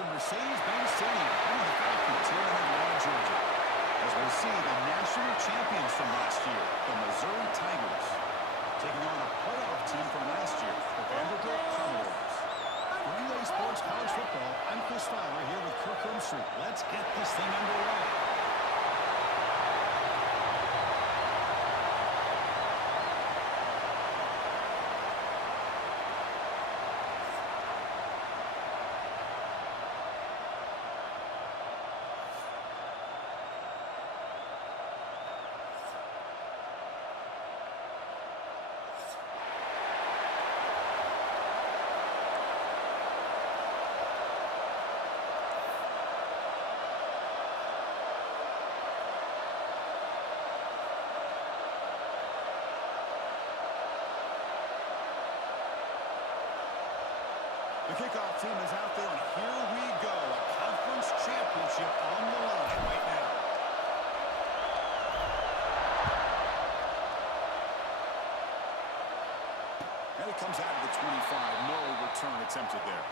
in Mercedes-Benz Stadium, home of the Falcons here in Atlanta, Georgia. As we'll see the national champions from last year, the Missouri Tigers, taking on a playoff team from last year, the Vanderbilt Commodores. For EA Sports College Football, I'm Chris Fowler here with Kirk Herbstreit. Let's get this thing underway. The kickoff team is out there, and here we go. A conference championship on the line right now. And it comes out of the 25. No return attempted there.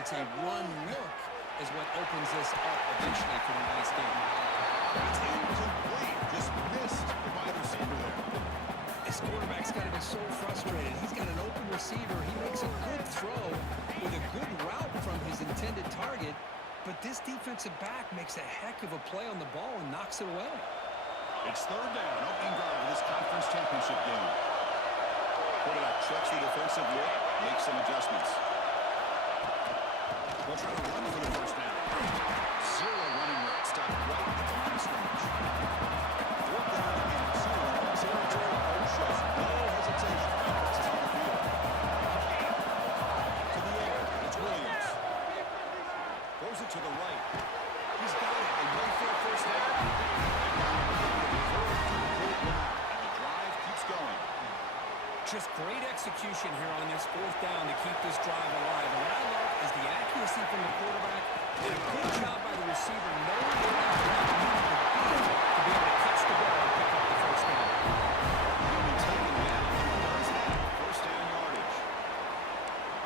It's a run look is what opens this up eventually for the nice game. It's incomplete. Just missed the wide receiver there. This quarterback's got to be so frustrated. He's got an open receiver. He makes a good throw with a good route from his intended target, but this defensive back makes a heck of a play on the ball and knocks it away. It's third down. Opening drive of this conference championship game. Quarterback checks the defensive look, makes some adjustments. We'll try to run for the first down. Zero running rate. Stop right at the line of scrimmage. Fourth down and 2. Territory. Shows no hesitation. Offense is on the field. To the air. It's Williams. Throws it to the right. He's got it. And wait for a first down. And the drive keeps going. Just great execution here on this fourth down to keep this drive alive. And what I love is the accuracy from the quarterback and a good job by the receiver knowing where that route needed to be able to catch the ball and pick up the first down. He'll be taken down. He does have first down yardage.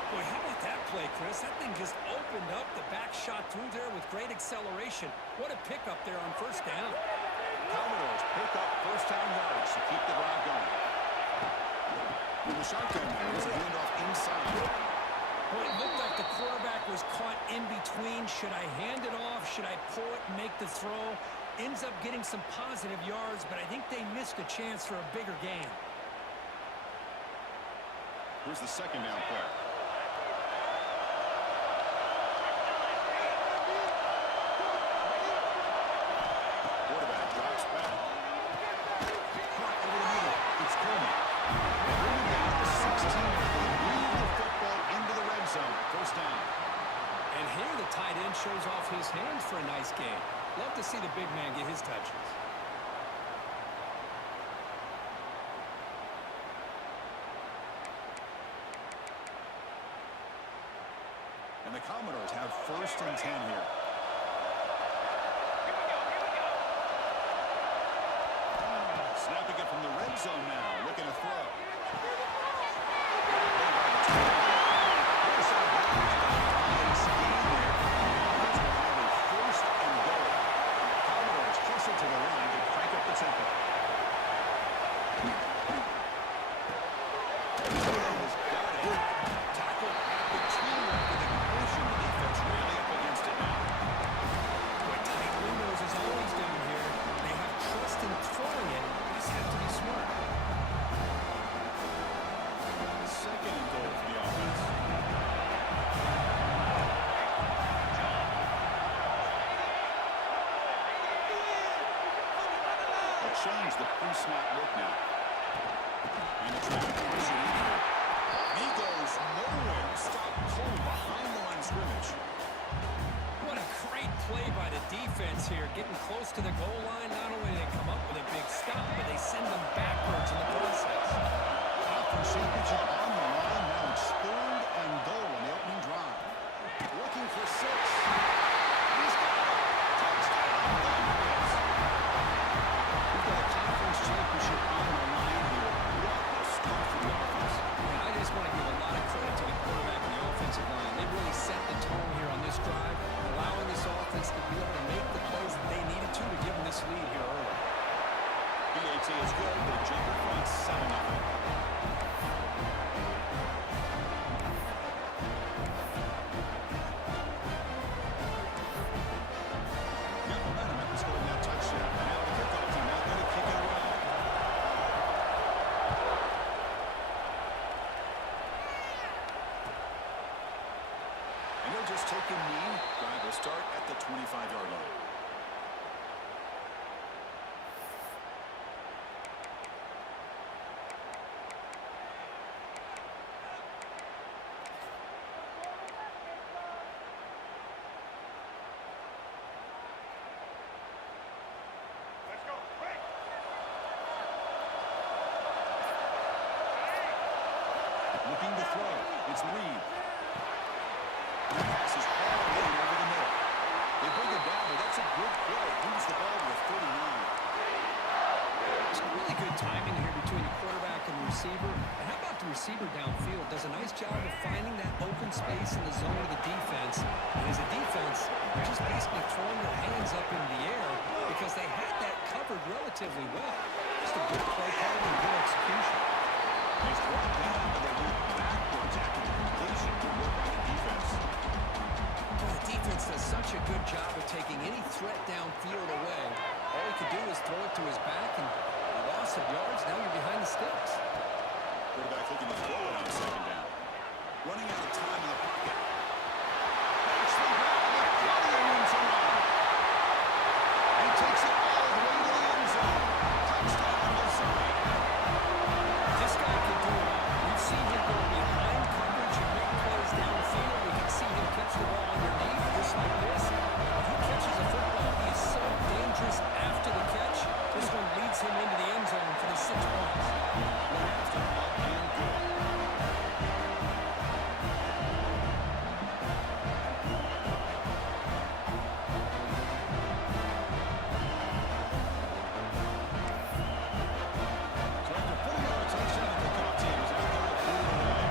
Boy, how about that play, Chris? That thing just opened up. The back shot through there with great acceleration. What a pickup there on first down. Commodores pick up first down yardage to keep the drive going. In the shotgun, there's a handoff inside. Well, it looked like the quarterback was caught in between. Should I hand it off? Should I pull it and make the throw? Ends up getting some positive yards, but I think they missed a chance for a bigger gain. Here's the second down play. Quarterback drops back. Caught over the middle. It's Coleman. Bringing down the 16. Move the football into the red zone. First down. And here the tight end shows off his hands for a nice game. Love to see the big man get his touches. And the Commodores have first and 10 here. Snapping it from the red zone now. Looking to throw. First and goal. Commodores hustle to the line to crank up the tempo. Has got it. Tackled at the 2 after the collision. The defense really up against it now. What tight windows is always down here. They have trust in throwing it. Just have to be smart. change the pre-snap look now. And the traffic collision in here. He goes nowhere. Stop cold behind the line of scrimmage. What a great play by the defense here. Getting close to the goal line. Not only do they come up with a big stop, but they send them backwards in the process. Conference championship on the line. Now it's 3rd and goal on the opening drive. Looking for 6. He's got it. Touchdown. There it is. We've got a conference championship on the line here. What a start for the offense. And I just want to give a lot of credit to the quarterback and the offensive line. They really set the tone here on this drive, allowing this offense to be able to make the plays that they needed to give them this lead here early. BAT is good. They jump in front 7-0. Just take a knee. Drive will start at the 25-yard line. Let's go. Quick. Looking to throw. It's Reed. The pass is all in over the middle. They bring it down, but that's a good play. Moves the ball to the 39. Some really good timing here between the quarterback and the receiver. And how about the receiver downfield? Does a nice job of finding that open space in the zone of the defense. And as a defense, they're just basically throwing their hands up in the air because they had that covered relatively well. Just a good play call and good execution. He's brought down, but they went backwards after the completion. Good work by the defense. The defense does such a good job of taking any threat downfield away. All he could do is throw it to his back, and a loss of yards, now you're behind the sticks. Quarterback looking to throw it on 2nd down. Running out of time in the pocket. Makes the ball with plenty of room to run. He takes it all the way to the end zone. Touchdown, Missouri. This guy can do it all. We've seen him go behind coverage and make plays downfield. We can see him catch the ball underneath, just like this. If he catches a football, he is so dangerous after the catch. This one leads him into the end zone for the 6 points. One after all and good. So after putting on a touchdown, the kickoff team is out there to pull it away.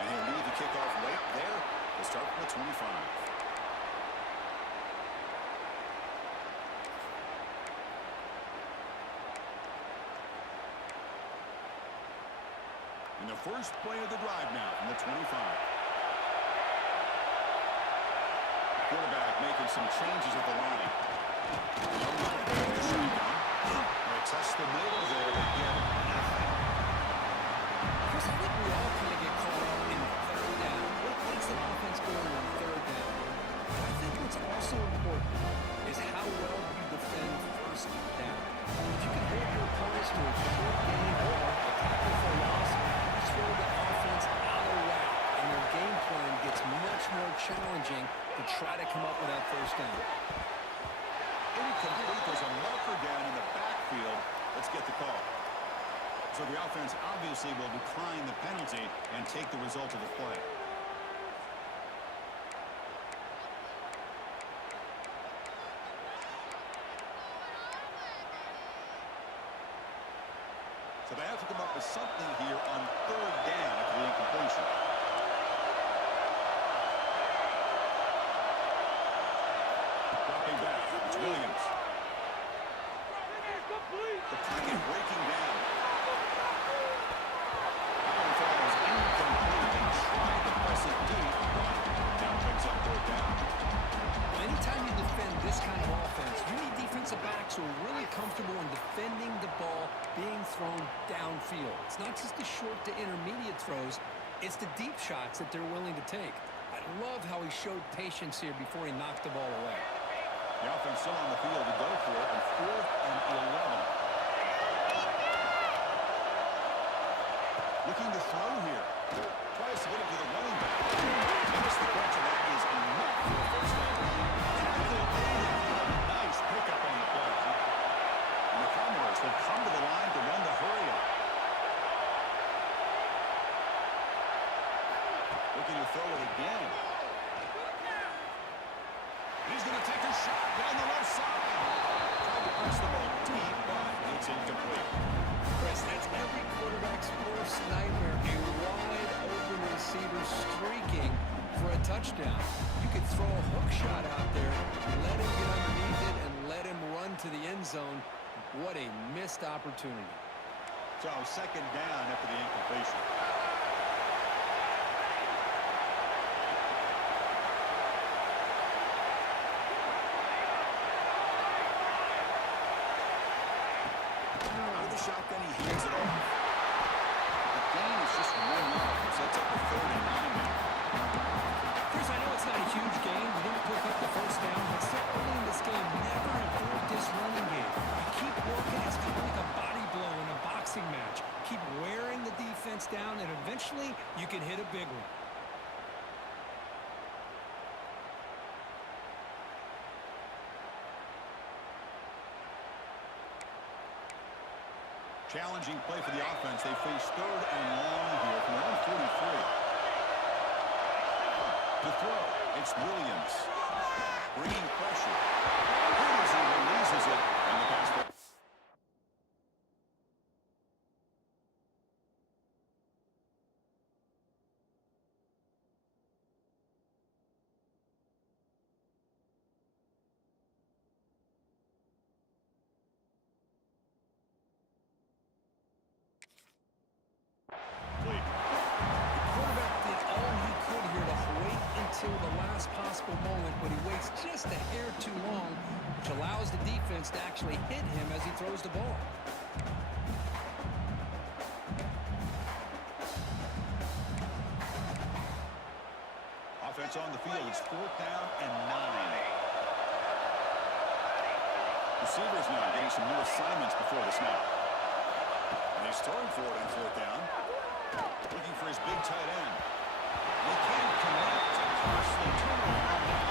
And he'll lead the kickoff right there to start from the 25. And the first play of the drive now from the 25. Quarterback making some changes at the line. They test the middle there again. Chris, I think we all kind of get caught up in 3rd down. What makes the offense go on 3rd down? But I think what's also important is how well you defend 1st down. If you can hold your opponents to a short gain or a tackle for a loss, you throw the offense out of whack, and their game plan gets much more challenging to try to come up with that 1st down. Incomplete. There's a marker down in the backfield. Let's get the call. So the offense obviously will decline the penalty and take the result of the play. So they have to come up with something here on 3rd down after the incompletion. Dropping back. It's Williams. The pocket breaking down. Power falls incomplete. They tried to press it deep. Now brings up 3rd down. Well, anytime you defend this kind of offense, you need defensive backs who are really comfortable in defending the ball being thrown downfield. It's not just the short to intermediate throws, it's the deep shots that they're willing to take. I Love how he showed patience here before he knocked the ball away. The offense still on the field to go for it on 4th and 11. Looking to throw here. Tries to get it to the running back. Missed the catch, and that is enough for a first down. Nice pickup on the play. And the Commodores will come to the line to run the hurry up. Looking to throw it again. He's going to take a shot down the left side. Trying to punch the ball deep, but it's incomplete. Chris, that's every quarterback's worst nightmare. A wide-open receiver streaking for a touchdown. You could throw a hook shot out there, let him get underneath it, and let him run to the end zone. What a missed opportunity. So, 2nd down after the incompletion. Shotgun, he hands it off. The gain is just 1 yard, so that's up to 3rd and 9 now. Chris, I know it's not a huge game. You didn't pick up the first down, but so early in this game, never abort this running game. You keep working. It's kind of like a body blow in a boxing match. Keep wearing the defense down, and eventually you can hit a big one. Challenging play for the offense. They face 3rd and long here from their own 43. To throw, it's Williams. Bringing pressure. He releases it, and the pass play. Until the last possible moment, but he waits just a hair too long, which allows the defense to actually hit him as he throws the ball. Offense on the field. It's 4th down and 9. Receivers now getting some new assignments before the snap. And he's throwing for it on 4th down. Looking for his big tight end. He can't connect. Costly turnaround now.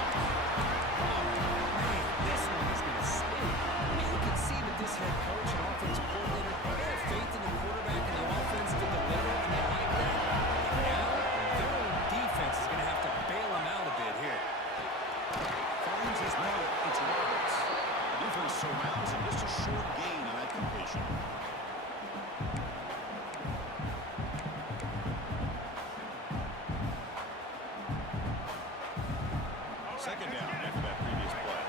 Man, this one is going to sting. I mean, you can see that this head coach and offensive coordinator, they have faith in the quarterback and the offense to deliver, and they like that. And now, their own defense is going to have to bail them out a bit here. Finds his man. It's Roberts. The defense surrounds him. Just a short gain on that completion. Second down after that previous play.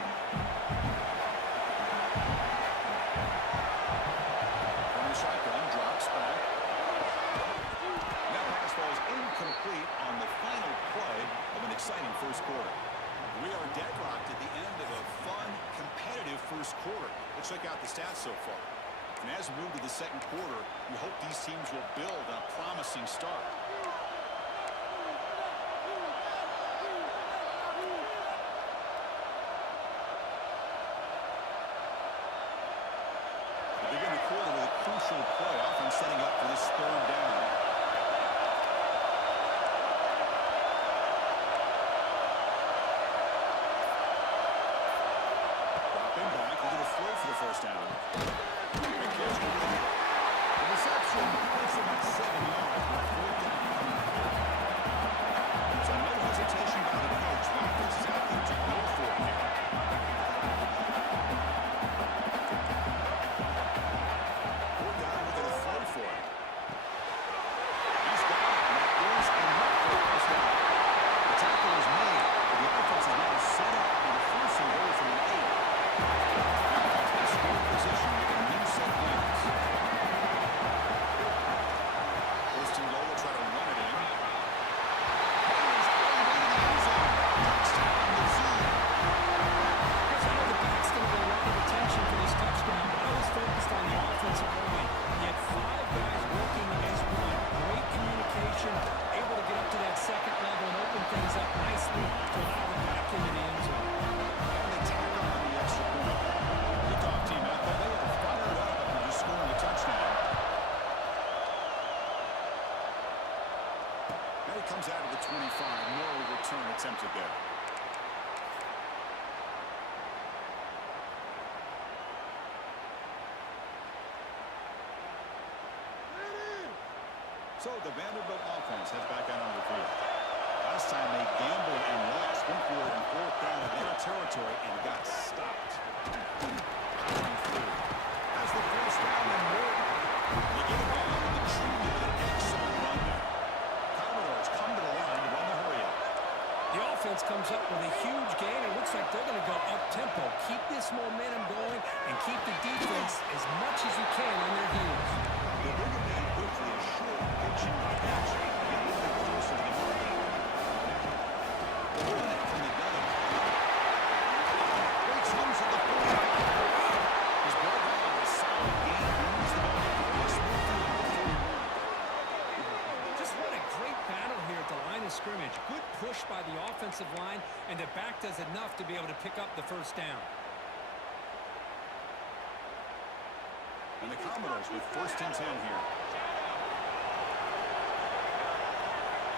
From the shotgun, drops back. That pass falls incomplete on the final play of an exciting first quarter. We are deadlocked at the end of a fun, competitive first quarter. Let's check out the stats so far. And as we move to the second quarter, we hope these teams will build on a promising start. Begin the quarter with a crucial play, often setting up for this 3rd down. Dropping back, looking to throw for the first down. Big catch. The reception puts him at 7 yards with 4th down. So no hesitation by the coach. The offense is out there to go for it here. Now he comes out of the 25. No return attempted there. So the Vanderbilt offense heads back out on the field. Last time they gambled and lost. Went for it in fourth down in their territory and got stopped. Going through. Has the first down and more. They get it down with the truly excellent run there. Commodores come to the line to run the hurry-up. The offense comes up with a huge gain. It looks like they're going to go up-tempo. Keep this momentum going and keep the defense as much as you can on their heels. The bigger man quickly is short, pitching by catch. Get a little bit closer to the mark. Run it from the gun. Breaks loose at the 45. He's brought down a solid gain. Moves the ball across midfield at the 41. Just what a great battle here at the line of scrimmage. Good push by the offensive line, and the back does enough to be able to pick up the first down. And the Commodores with first and 10 here.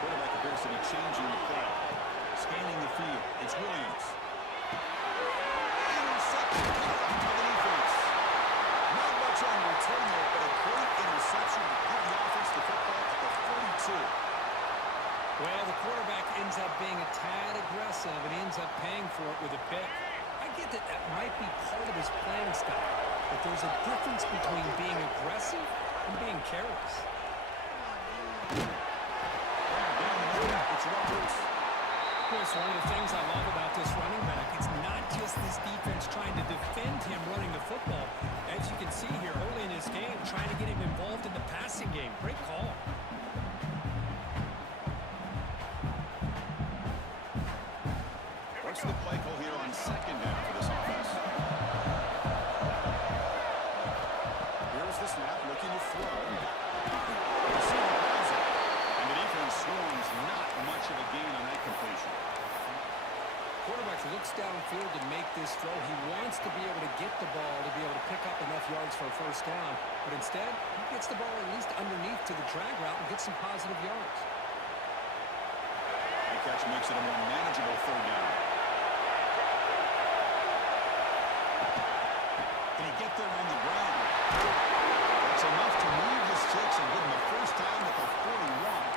Quarterback appears to be changing the play. Scanning the field. It's Williams. Intercepted by the defense. Not much on return there, but a great interception to give the offense the football at the 42. Well, the quarterback ends up being a tad aggressive and ends up paying for it with a pick. I get that that might be part of his playing style, but there's a difference between being aggressive and being careless. It's Roberts. Chris, one of the things I love about this running back, it's not just this defense trying to defend him running the football. As you can see here early in his game, trying to get him involved in the passing game. Great call. What's the play call here on second down for this offense? Here's the snap, looking to throw. And the defense swarms, not much of a gain on that completion. Quarterback looks downfield to make this throw. He wants to be able to get the ball to be able to pick up enough yards for a first down. But instead, he gets the ball at least underneath to the drag route and gets some positive yards. The catch makes it a more manageable third down. Can he get there on the ground? That's enough to move the sticks and give him a first down at the 41.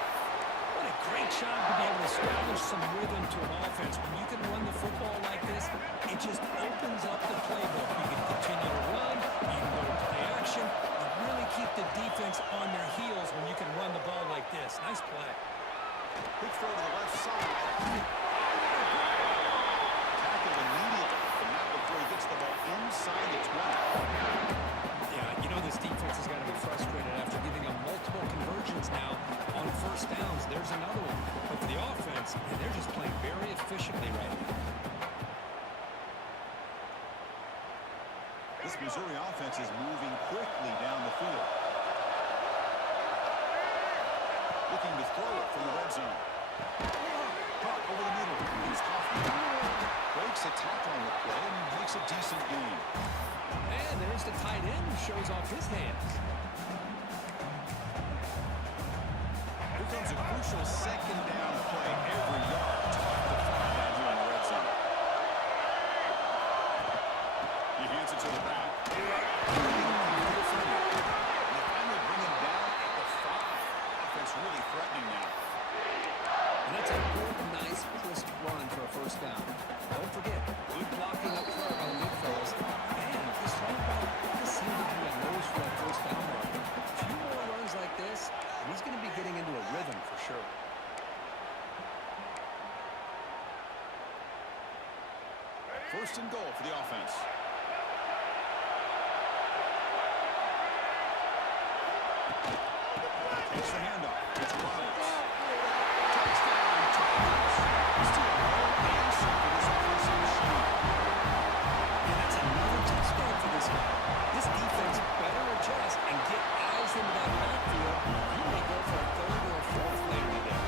What a great job to be able to establish some rhythm to an offense. When you can run the football like this, it just opens up the playbook. You can continue to run, you can go to play action, and really keep the defense on their heels when you can run the ball like this. Nice play. Quick throw to the left side. Tackled immediately, but not before he gets the ball inside the 20. Yeah, you know this defense has got to be frustrated after giving them multiple conversions now on first downs. There's another one. But for the offense, man, they're just playing very efficiently right now. This Missouri offense is moving quickly down the field. Looking to throw it from the red zone. Caught over the middle. He's Hoffman. Breaks a tackle on the play and makes a decent gain. And there's the tight end who shows off his hands. Here comes a crucial second down play. Every yard tough to find down here in the red zone. He hands it to the back. They finally bring him down at the 5. Offense really threatening now. And that's a good, nice, crisp run for a first down. Don't forget, good blocking up front by the big fellas. And this running back does seem to be a nose for that first down marker. A few more runs like this, and he's going to be getting into a rhythm for sure. First and goal for the offense. Takes the handoff. It's Roberts. Touchdown, Tigers. Still no answer for this offensive machine. And that's another touchdown for this guy. This defense better adjust and get eyes into that backfield. He may go for a third or a fourth later today.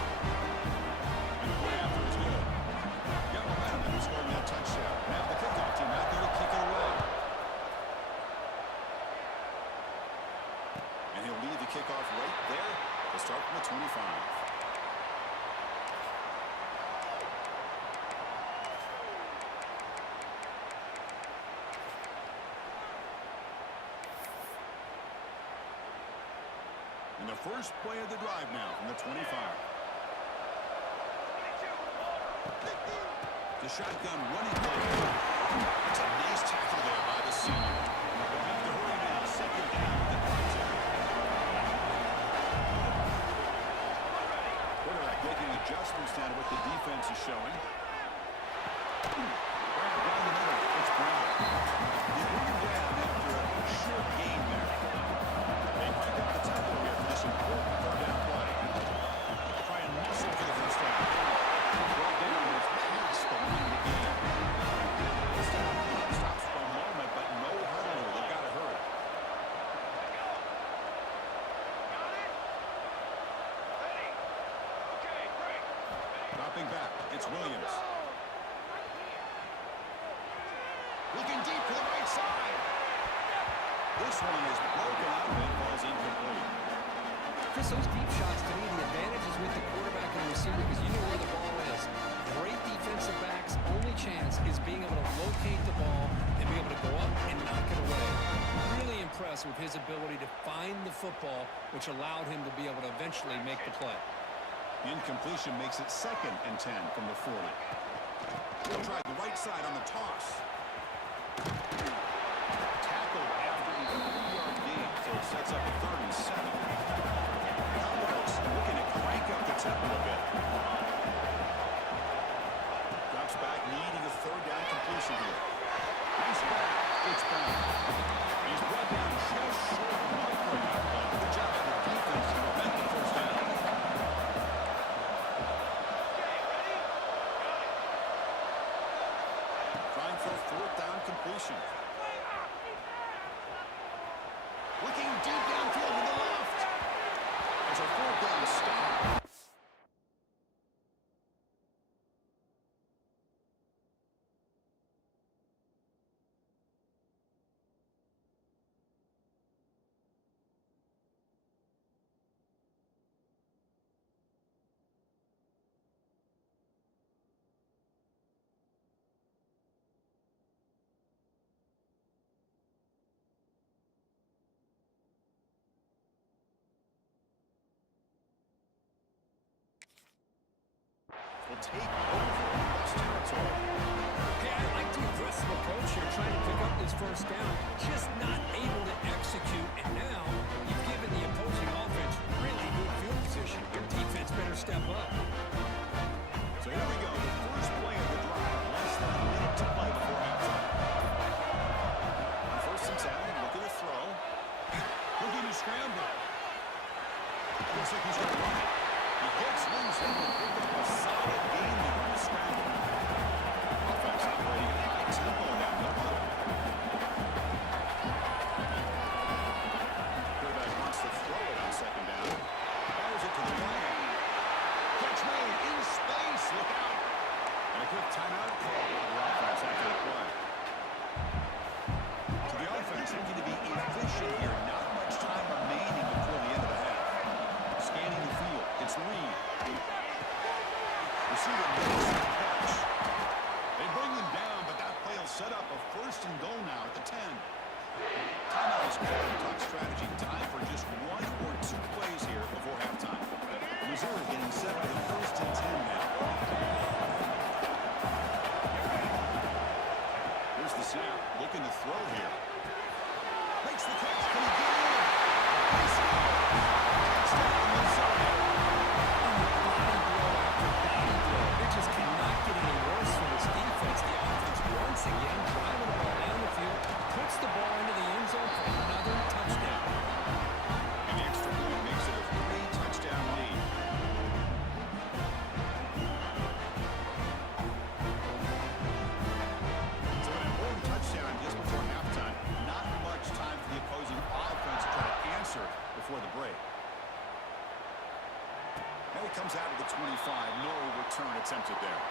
And the play after is good. Got momentum after scoring that touchdown. Now the kickoff team out there to kick it away. And he'll lead the kickoff right there to start from the 25. first play of the drive now from the 25. The shotgun running play. It's a nice tackle there by the senior. They'll have to hurry now. Second down at the 32. Quarterback making adjustments now to what the defense is showing. Down the middle, it's Brown. They bring him down after a short gain there. They break up the tempo here for this important third down play. Try and muscle for the first down. Brought down is past the line of the game. This time, stops for a moment, but no huddle here. They've got to hurry. Dropping back, it's Williams. Looking deep to the right side. This one is broken out and falls incomplete. Chris, those deep shots, to me, the advantage is with the quarterback and the receiver because you know where the ball is. Great defensive backs' only chance is being able to locate the ball and be able to go up and knock it away. Really impressed with his ability to find the football, which allowed him to be able to eventually make the play. The incompletion makes it 2nd and 10 from the 40. He'll try the right side on the toss. Tackled after the 3-yard gain, so it sets up a 3rd and 7. Cowboys looking to crank up the tempo a bit. Drops back, needing a 3rd down completion here. He's back. It's back. He's brought down just short of the mark on that play. Good job by the defense to prevent the first down. Trying for a 4th down completion. Looking deep downfield to the left. There's a 4th down stop. Will take over West territory. Yeah, I like the aggressive approach here, trying to pick up this first down. Just not able to execute, and now you've given the opposing offense really good field position. Your defense better step up. So here we go, the first play of the drive. Less than a minute to play before halftime. On 1st and 10, look at the throw. Looking to scramble. Looks like he's going to run it. He gets loose and will pick up a solid gain there on the scramble. Offense operating at high tempo now. No huddle. Quarterback wants to throw it on 2nd down. Fires it to the line. Catch made in space. Look out. And a quick timeout call by the offense after the play. So the offense looking to be efficient here. Not much time remaining before the end of the half. Scanning the field. It's Reed. Receiver makes the catch. They bring them down, but that play will set up a 1st and goal now at the 10. Timeout is called. Talk strategy. Time for just 1 or 2 plays here before halftime. Missouri getting set for the 1st and 10 now. Here's the snap. Looking to throw here. Makes the catch. Can he get in? He scores. Touchdown, Missouri. It just cannot get any worse for this defense. The offense once again driving the ball down the field, puts the ball into the end zone for another touchdown. An extra point makes it a 3-touchdown lead. So an important touchdown just before halftime. Not much time for the opposing offense to try to answer before the break. Now he comes out of the 25. No return attempted there.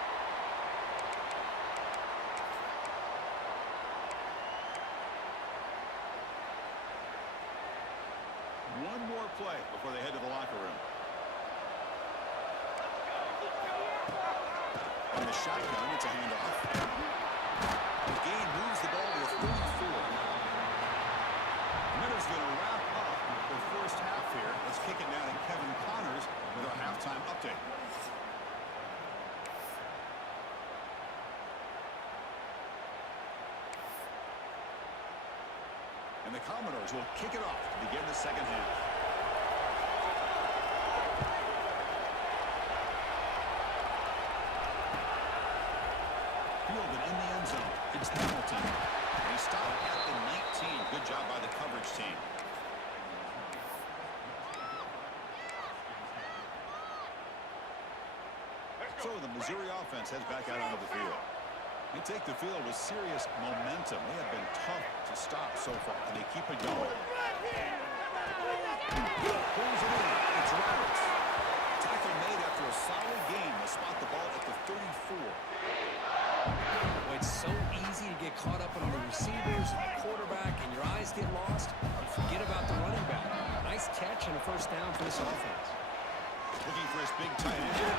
One more play before they head to the locker room. On the shotgun, it's a handoff. The gain moves the ball to the 34. Miller's going to wrap up the first half here. Let's kick it down to Kevin Connors with our halftime update. And the Commodores will kick it off to begin the second half. Fielded in the end zone. It's Hamilton. And he stopped at the 19. Good job by the coverage team. So the Missouri offense heads back out onto the field. They take the field with serious momentum. They have been tough to stop so far. Can they keep it going? Pulls it in. It's Roberts. Tackle made after a solid game to spot the ball at the 34. Well, it's so easy to get caught up on the receivers and the quarterback, and your eyes get lost. You forget about the running back. Nice catch and a first down for this offense. Looking for his big tight end.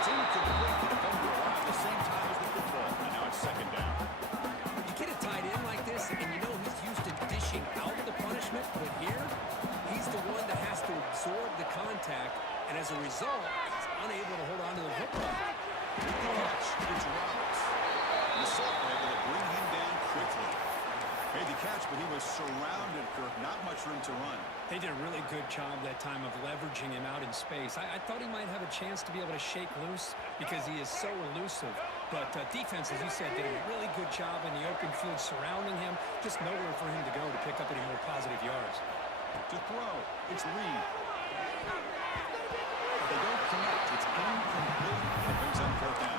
It's incomplete. The defender arrived the same time as the football. And now it's second down. You get a tight end like this, and you know he's used to dishing out the punishment, but here, he's the one that has to absorb the contact, and as a result, he's unable to hold on to the football. Good catch. It's Roberts. The Sultan able to bring him down quickly. Made the catch, but he was surrounded, Kirk. Not much room to run. They did a really good job that time of leveraging him out in space. I thought he might have a chance to be able to shake loose because he is so elusive. But defense, as you said, did a really good job in the open field surrounding him. Just nowhere for him to go to pick up any more positive yards. To throw, it's Reed. But they don't connect. It's incomplete. And it brings up fourth down.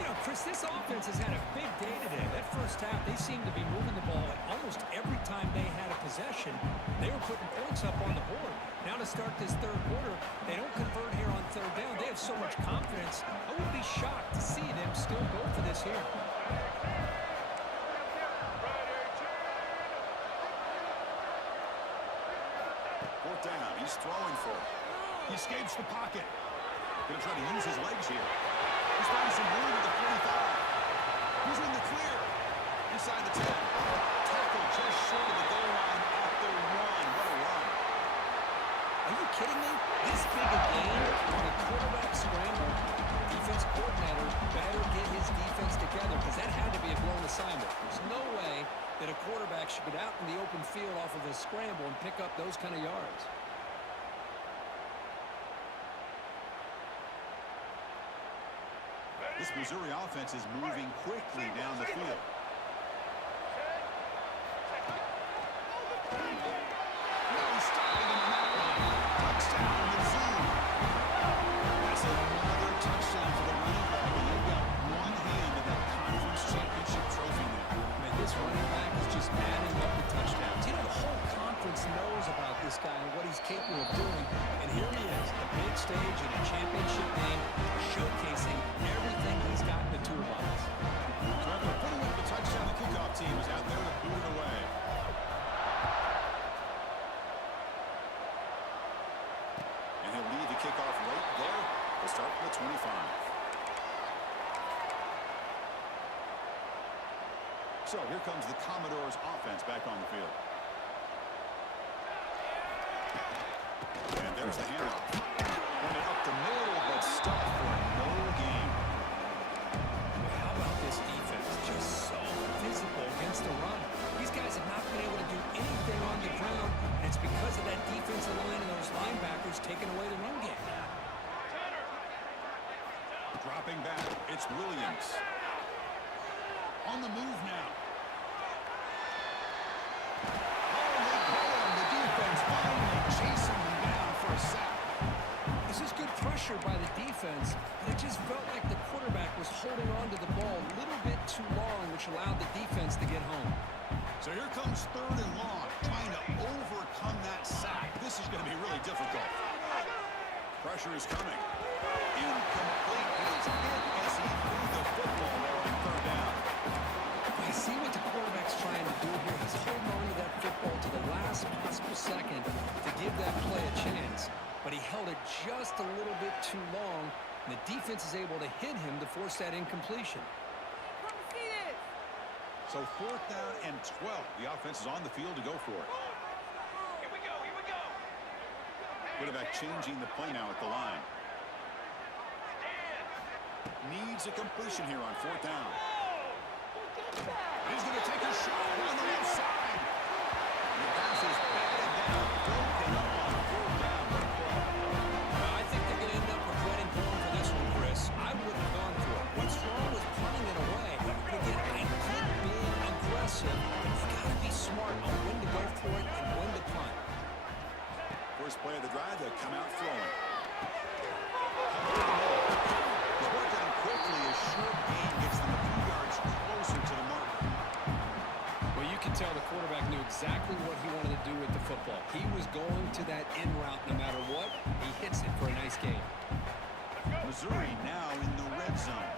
You know, Chris, this offense has had a big day today. That first half, they seemed to be moving the ball almost every time they had a possession. They were putting points up on the board. Now to start this third quarter, they don't convert here on third down. They have so much confidence. I wouldn't be shocked to see them still go for this here. Fourth down. He's throwing for it. He escapes the pocket. Going to try to use his legs here. He's finding some room at the 45. He's in the clear. Inside the 10. Tackle just short of the goal line at the 1. What a run. Are you kidding me? This big a game on a quarterback scramble. Defense coordinator better get his defense together because that had to be a blown assignment. There's no way that a quarterback should get out in the open field off of a scramble and pick up those kind of yards. This Missouri offense is moving quickly down the field. Now he's stopping him on that run. Touchdown, Mizzou. That's another touchdown for the running back. And they've got one hand in that conference championship trophy now. Man, this running back is just adding up the touchdowns. You know, the whole conference knows about this guy and what he's capable of doing. And here he is, the big stage in a championship game, showcasing everything he's got in the toolbox. So after putting up the touchdown, the kickoff team is out there to boot it away. And he'll lead the kickoff right there. We'll start from the 25. So here comes the Commodores offense back on the field. And there's the handoff. Running up the middle, but stopped for no gain. How about this defense? Just so physical against the run. These guys have not been able to do anything on the ground, and it's because of that defensive line and those linebackers taking away the run game. Dropping back, it's Williams. On the move now. The defense finally chasing them down for a sack. This is good pressure by the defense, but it just felt like the quarterback was holding on to the ball a little bit too long, which allowed the defense to get home. So here comes third and long, trying to overcome that sack. This is going to be really difficult. Pressure is coming. Incomplete. He's hit as he threw the football there on third down. I see what the quarterback's trying to do here. He's holding on to that football to the last possible second to give that play a chance. But he held it just a little bit too long, and the defense is able to hit him to force that incompletion. So fourth down and 12. The offense is on the field to go for it. Here we Quarterback changing the play now at the line. Needs a completion here on 4th down. He's going to take a shot on the left side. The pass is batted down, broken up on 4th down. Well, I think they're going to end up regretting going for this one, Chris. I wouldn't have gone for it. What's wrong with punting it away? Again, I get being aggressive, but you got to be smart on when to go for it and when to punt. First play of the drive, they'll come out throwing. He's working quickly. A short gain gets them a few yards closer to the mark. Well, you can tell the quarterback knew exactly what he wanted to do with the football. He was going to that in route no matter what. He hits it for a nice gain. Missouri now in the red zone.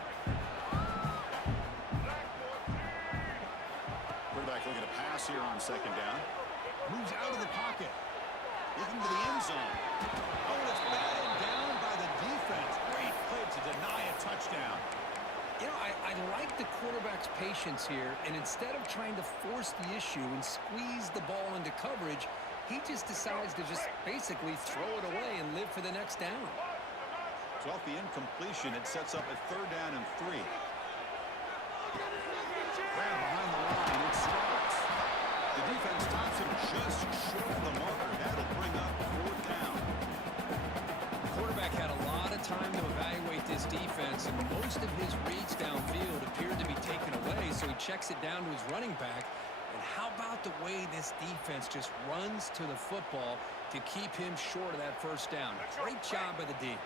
Quarterback looking to pass here on 2nd down. Moves out of the pocket. Looking to the end zone. Oh, it's batted down by the defense. Great play to deny a touchdown. You know, I like the quarterback's patience here, and instead of trying to force the issue and squeeze the ball into coverage, he just decides to just basically throw it away and live for the next down. So off the incompletion, it sets up a 3rd down and 3. Grab behind the line, it stops. The defense stops him just short of the marker. That'll bring up 4th down. The quarterback had a lot of time to evaluate this defense, and most of his reads downfield appeared to be taken away, so he checks it down to his running back. And how about the way this defense just runs to the football to keep him short of that 1st down? Great job by the D.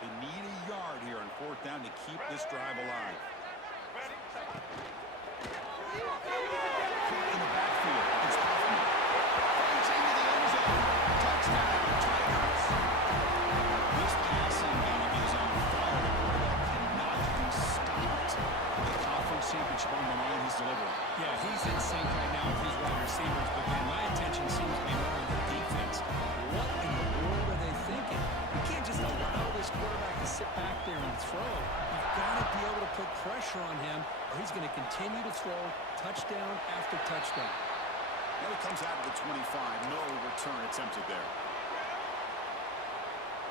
They need a yard here on 4th down to keep this drive alive. In the backfield, it's Hoffman. Fights into the end zone. Touchdown, Tigers. This passing game is on fire. The quarterback cannot be stopped. The conference championship on the line he's delivering. Yeah, he's in sync right now with his wide receivers, but man, my attention seems to be more on the defense. What in the world are they thinking? You can't just allow this quarterback to sit back there and throw. You've got to be able to put pressure on him, or he's going to continue to throw touchdown after touchdown. Now he comes out of the 25. No return attempted there.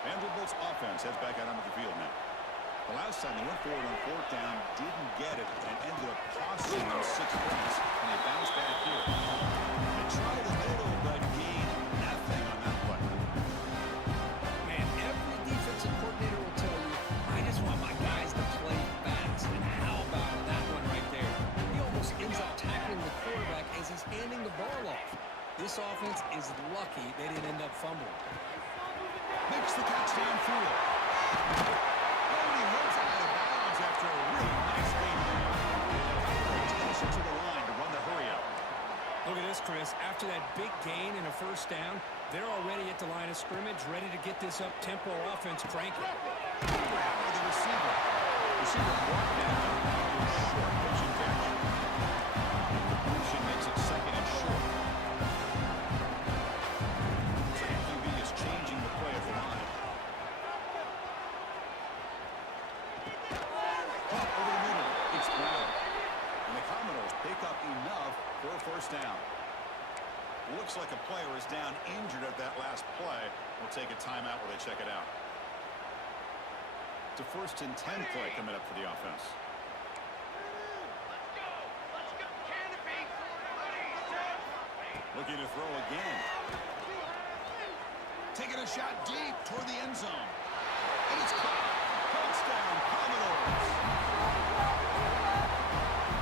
Vanderbilt's offense heads back out onto the field now. The last time they went forward on 4th down, didn't get it, and ended up costing them 6 points. And they bounced back here. They tried the middle, but gained nothing on that play. Man, every defensive coordinator will tell you, I just want my guys to play fast. And how about that one right there? He almost ends up tackling the quarterback as he's handing the ball off. This offense is lucky they didn't end up fumbling. Makes the catch downfield. Oh, he runs out of bounds after a really nice game there. Takes it to the line to run the hurry up. Look at this, Chris. After that big gain and a 1st down, they're already at the line of scrimmage, ready to get this up-tempo offense cranking. Grab by the receiver. Receiver brought down after a short pitch and catch. Completion makes it 2nd and short. QB is changing the play of the line. Pop over the middle. It's Brown. And the Commodores pick up enough for a 1st down. Looks like a player is down injured at that last play. We'll take a timeout while they check it out. It's a 1st and 10 play coming up for the offense. Looking to throw again. Taking a shot deep toward the end zone. And it's caught. Touchdown, Commodores.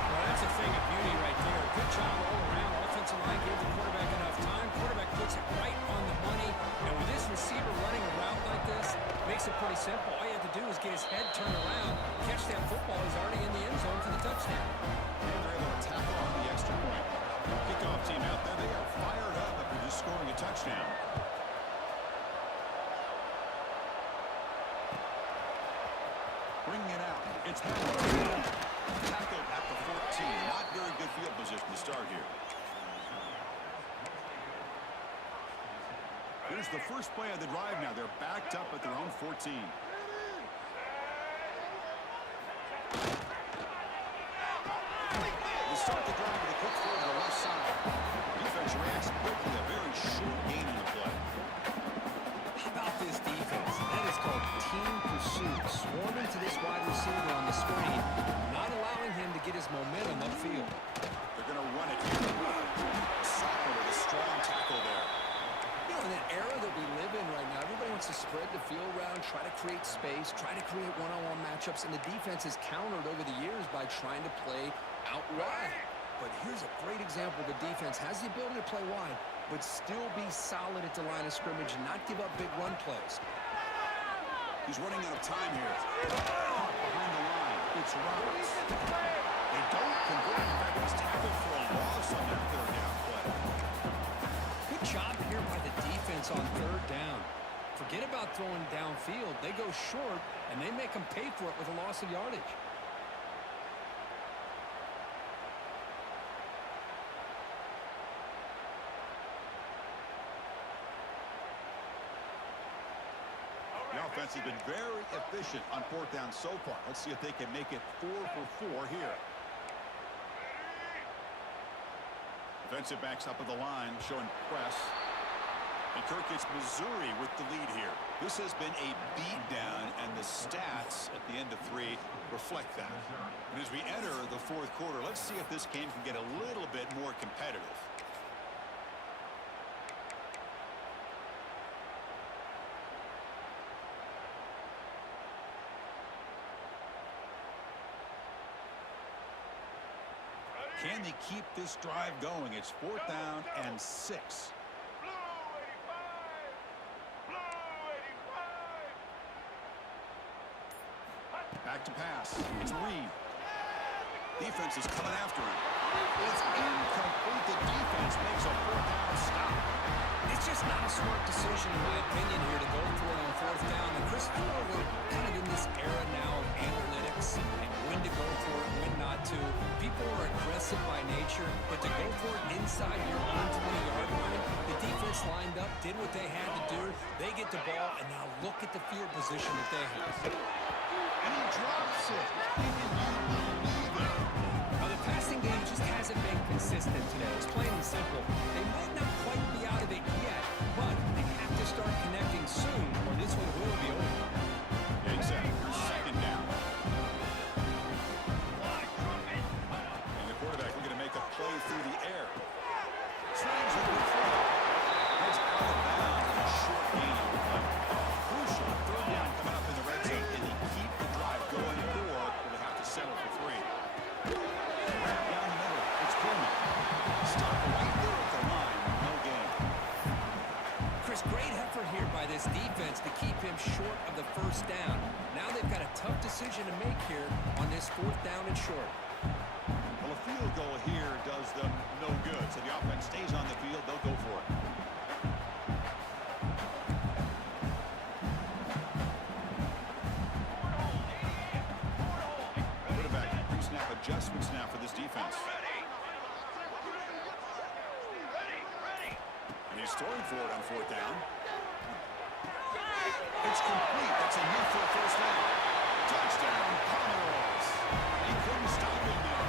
Well, that's a thing of beauty right there. Good job all around. Offensive line gave the quarterback enough time. Quarterback puts it right on the money. And with this receiver running a route like this, makes it pretty simple. All you have to do is get his head turned around, catch that football. He's already in the end zone for the touchdown. And they're able to tackle on the extra point. Kickoff team out there. They are fired up after just scoring a touchdown. Bringing it out. It's Hamilton. Tackled at the 14. Not very good field position to start here. Here's the first play of the drive now. They're backed up at their own 14. They start the drive with a quick throw to the left side. Defense reacts quickly. A very short gain in the play. How this defense. That is called team pursuit. Swarming to this wide receiver on the screen, not allowing him to get his momentum upfield. They're going to run it here. Soccer with a strong tackle there. You know, in an era that we live in right now, everybody wants to spread the field around, try to create space, try to create one-on-one matchups, and the defense has countered over the years by trying to play out wide. But here's a great example. The defense has the ability to play wide, but still be solid at the line of scrimmage and not give up big run plays. He's running out of time here. Behind the line, it's Roberts. They don't convert. In fact, he's tackled for a loss on that third down play. Good job here by the defense on third down. Forget about throwing downfield. They go short, and they make them pay for it with a loss of yardage. The offense has been very efficient on fourth down so far. Let's see if they can make it 4 for 4 here. Defensive backs up at the line, showing press. And Kirk gets Missouri with the lead here. This has been a beatdown, and the stats at the end of 3 reflect that. And as we enter the fourth quarter, let's see if this game can get a little bit more competitive. Can they keep this drive going? It's fourth down and 6. Blue 85! Blue 85! Back to pass. It's Reed. Defense is coming after him. It's incomplete. The defense makes a fourth down stop. It's just not a smart decision, in my opinion, here to go for it on fourth down. And Chris, you know, we're kind of in this era now of analytics and when to go for it, when not to. People are aggressive by nature, but to go for it inside your own 20-yard line, the defense lined up, did what they had to do. They get the ball, and now look at the field position that they have. And he drops it. Now, the passing game just hasn't been consistent today. It's plain and simple. They might not quite be out of it yet, but they have to start connecting soon, or this one will be over. Exactly. Second down. And the quarterback looking to make a play through the air. Strange with the throw. Heads out of bounds in a short game. Crucial third down coming up in the red zone. Can he keep the drive going, or will they have to settle for 3? Down the middle, it's Pullman. Stop right there at the line. No gain. Chris, great effort here by this defense to keep him short of the first down. Now they've got a tough decision to make here on this fourth down and short. Well, a field goal here does them no good. So the offense stays on the field. They'll go for it. Quarterback pre-snap adjustments now for this defense. And he's throwing for it on fourth down. It's complete. That's enough for a first down. Touchdown, Commodores. He couldn't stop him there.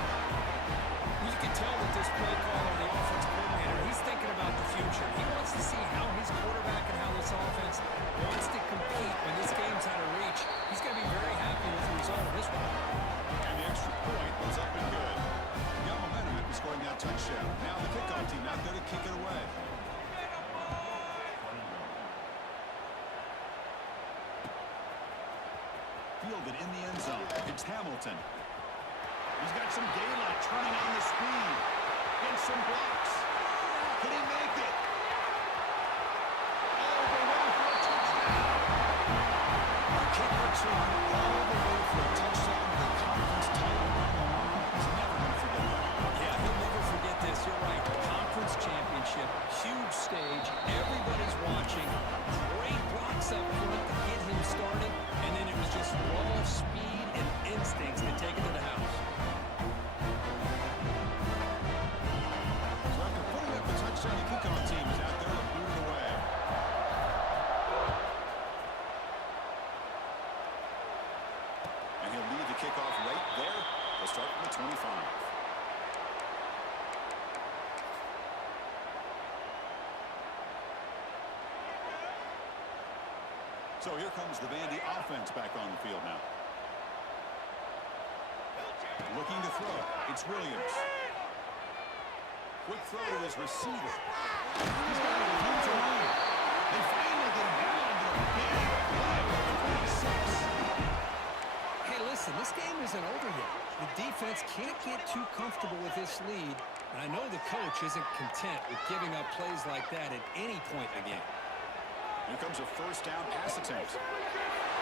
You can tell that this play caller, the offense coordinator, he's thinking about the future. He wants to see how his quarterback and how this offense wants to compete when this game's out of reach. He's going to be very happy with the result of this one. And the extra point was up and good. He got momentum after scoring that touchdown. Now the kickoff team out there to kick it away. Fielded in the end zone. It's Hamilton. He's got some daylight turning on the speed. And some blocks. Can he make it? All the way for a touchdown. The kick return all the way for a touchdown with the conference title on the line. He's never going to forget that. Yeah, he'll never forget this. You're right. Conference championship, huge stage. Everybody's watching. Great blocks up front to get him started. And then it was just raw speed and instincts to take it to the house. So after putting up the touchdown, the kickoff team is out there to boot it away. And he'll lead the kickoff right there. They'll start from the 25. So here comes the Vandy offense back on the field now. Looking to throw. It's Williams. Quick throw to his receiver. He's got it. He's around. They finally get him down to a big play with 26. Hey, listen, this game isn't over yet. The defense can't get too comfortable with this lead, and I know the coach isn't content with giving up plays like that at any point in the game. Here comes a first down pass attempt.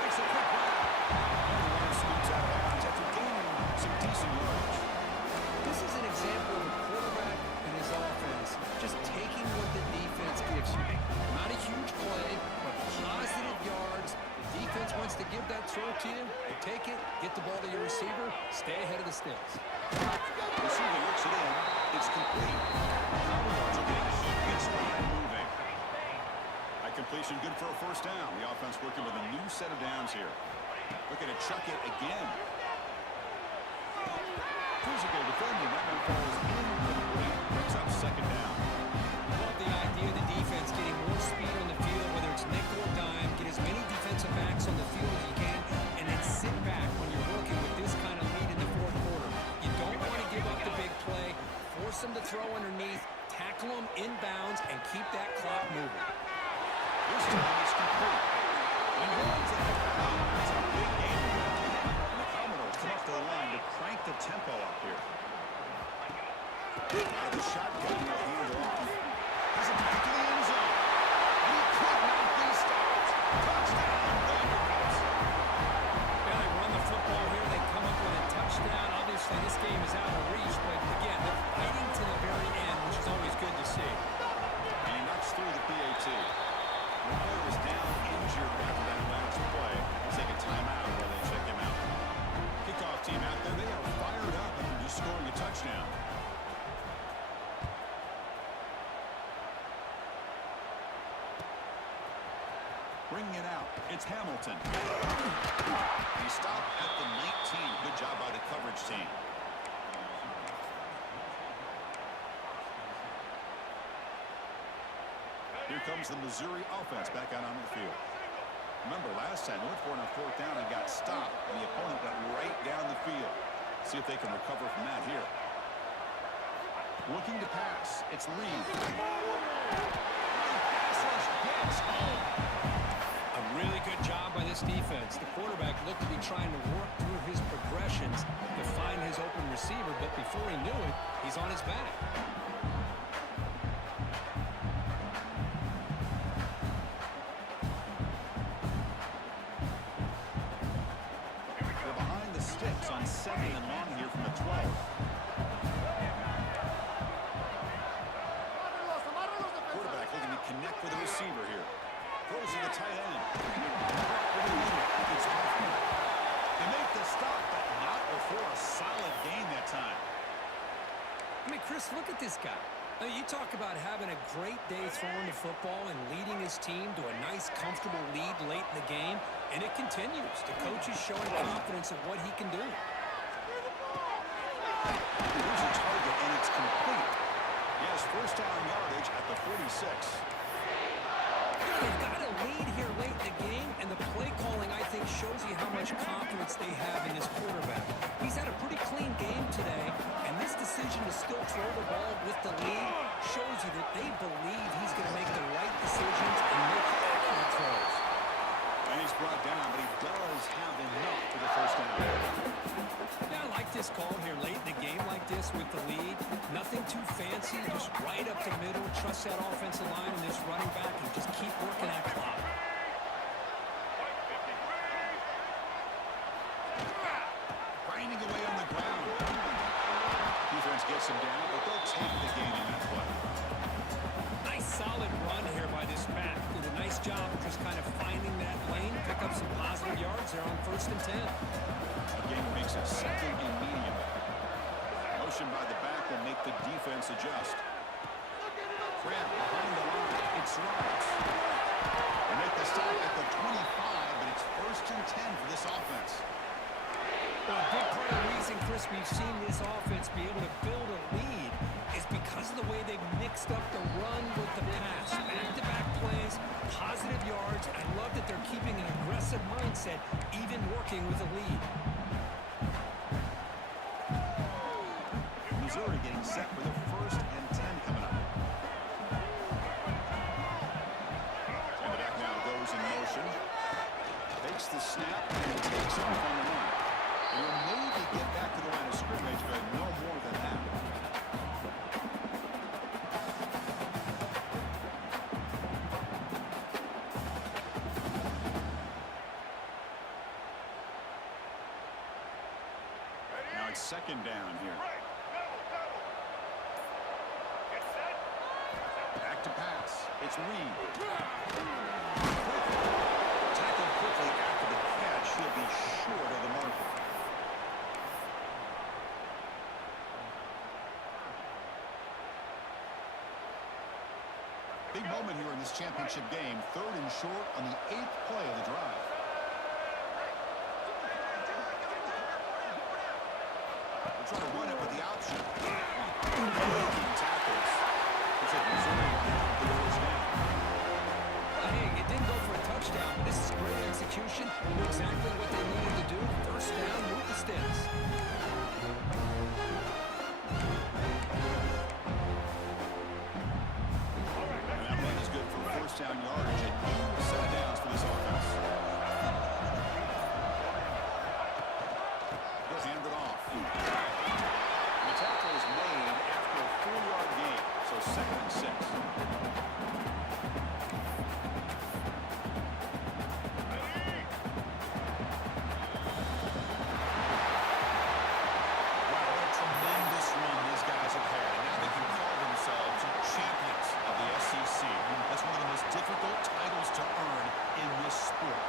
Makes a quick run. And the runner scoots out of bounds after gaining some decent yardage. This is an example of a quarterback and his offense just taking what the defense gives you. Not a huge play, but positive yards. The defense wants to give that throw to you. You take it, get the ball to your receiver, stay ahead of the sticks. Receiver looks it in. It's complete. Power yards are getting heat. It's moving. High completion, good for a first down. The offense working with a new set of downs here. Looking to chuck it again. Physical defending. That one falls incomplete. Brings up second down. Love the idea of the defense getting more speed on the field, whether it's nickel or dime. Get as many defensive backs on the field as you can, and then sit back when you're working with this kind of lead in the fourth quarter. You don't want to give up the big play. Force them to throw underneath, tackle them inbounds, and keep that clock moving. This time it's complete. And runs it out. It's a big game. And the Commodores come up to the line to crank the tempo up here. Out of the shotgun, they'll hand it off. Has it back to the end zone. And he could not be stopped. Touchdown, Vanderbilt. Yeah, they run the football here. They come up with a touchdown. Obviously, this game is out of reach, but again, they're fighting to the very end, which is always good to see. And he knocks through the PAT. The player was down injured after that last play. Take a timeout while they check him out. Kickoff team out there. They are fired up after just scoring a touchdown. Bringing it out. It's Hamilton. He stopped at the 19. Good job by the coverage team. Here comes the Missouri offense back out on the field. Remember, last time they went for it on fourth down and got stopped, and the opponent went right down the field. See if they can recover from that here. Looking to pass. It's Lee. A really good job by this defense. The quarterback looked to be trying to work through his progressions to find his open receiver, but before he knew it, he's on his back. They're behind the sticks on 2nd and long here from the 12. Quarterback looking to connect with the receiver here. Throws to the tight end. They make the stop, but not before a solid gain that time. I mean, Chris, look at this guy. Now, you talk about having a great day throwing the football and leading his team to a nice, comfortable lead late in the game, and it continues. The coach is showing confidence of what he can do. Here's a target, and it's complete. He has first down yardage at the 46. They've got a lead here late in the game, and the play calling, I think, shows you how much confidence they have in this quarterback. He's had a pretty clean game today, and this decision to still throw the ball with the lead shows you that they believe he's going to make the right decisions and make accurate throws. And he's brought down, but he does have enough for the first down. Yeah, I like this call here late in the game like this with the lead. Nothing too fancy, just right up the middle. Trust that offensive line and this running back and just keep working that clock. Grinding away on the ground. Defense gets him down, but they'll take the gain in that play. Nice solid run here by this back. Did a nice job of just kind of finding that lane, pick up some positive yards there on 1st and 10. Again, makes it 2nd and medium. Motion by the back will make the defense adjust. Grant behind the line. It's Roberts. They make the stop at the 25, but it's 1st and 10 for this offense. Well, a big part of the reason, Chris, we've seen this offense be able to build a lead is because of the way they've mixed up the run with the pass. Back-to-back plays, positive yards. I love that they're keeping an aggressive mindset, even working with a lead. Missouri getting set for the 1st and 10 coming up. And the back now goes in motion. Takes the snap and takes off on the run. He'll maybe get back to the line of scrimmage, but no more than that. Now it's 2nd down here. Back to pass. It's Reed. Tackled quickly after the catch. He'll be short of the marker. Big moment here in this championship game. 3rd and short on the 8th play of the drive. We'll try to run it with the option. Tackles. Looks like Missouri the first down. Well, hey, it didn't go for a touchdown, but this is great execution. Knew exactly what they needed to do. 1st down, move the sticks. And that run is good for 1st down yardage and 8 set of downs for this offense. He'll hand it off. The tackle is made after a 4-yard gain, so 2nd and 6. Difficult titles to earn in this sport.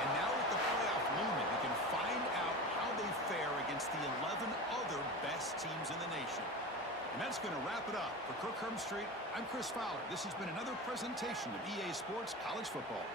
And now with the playoff looming, we can find out how they fare against the 11 other best teams in the nation. And that's going to wrap it up. For Kirk Street, I'm Chris Fowler. This has been another presentation of EA Sports College Football.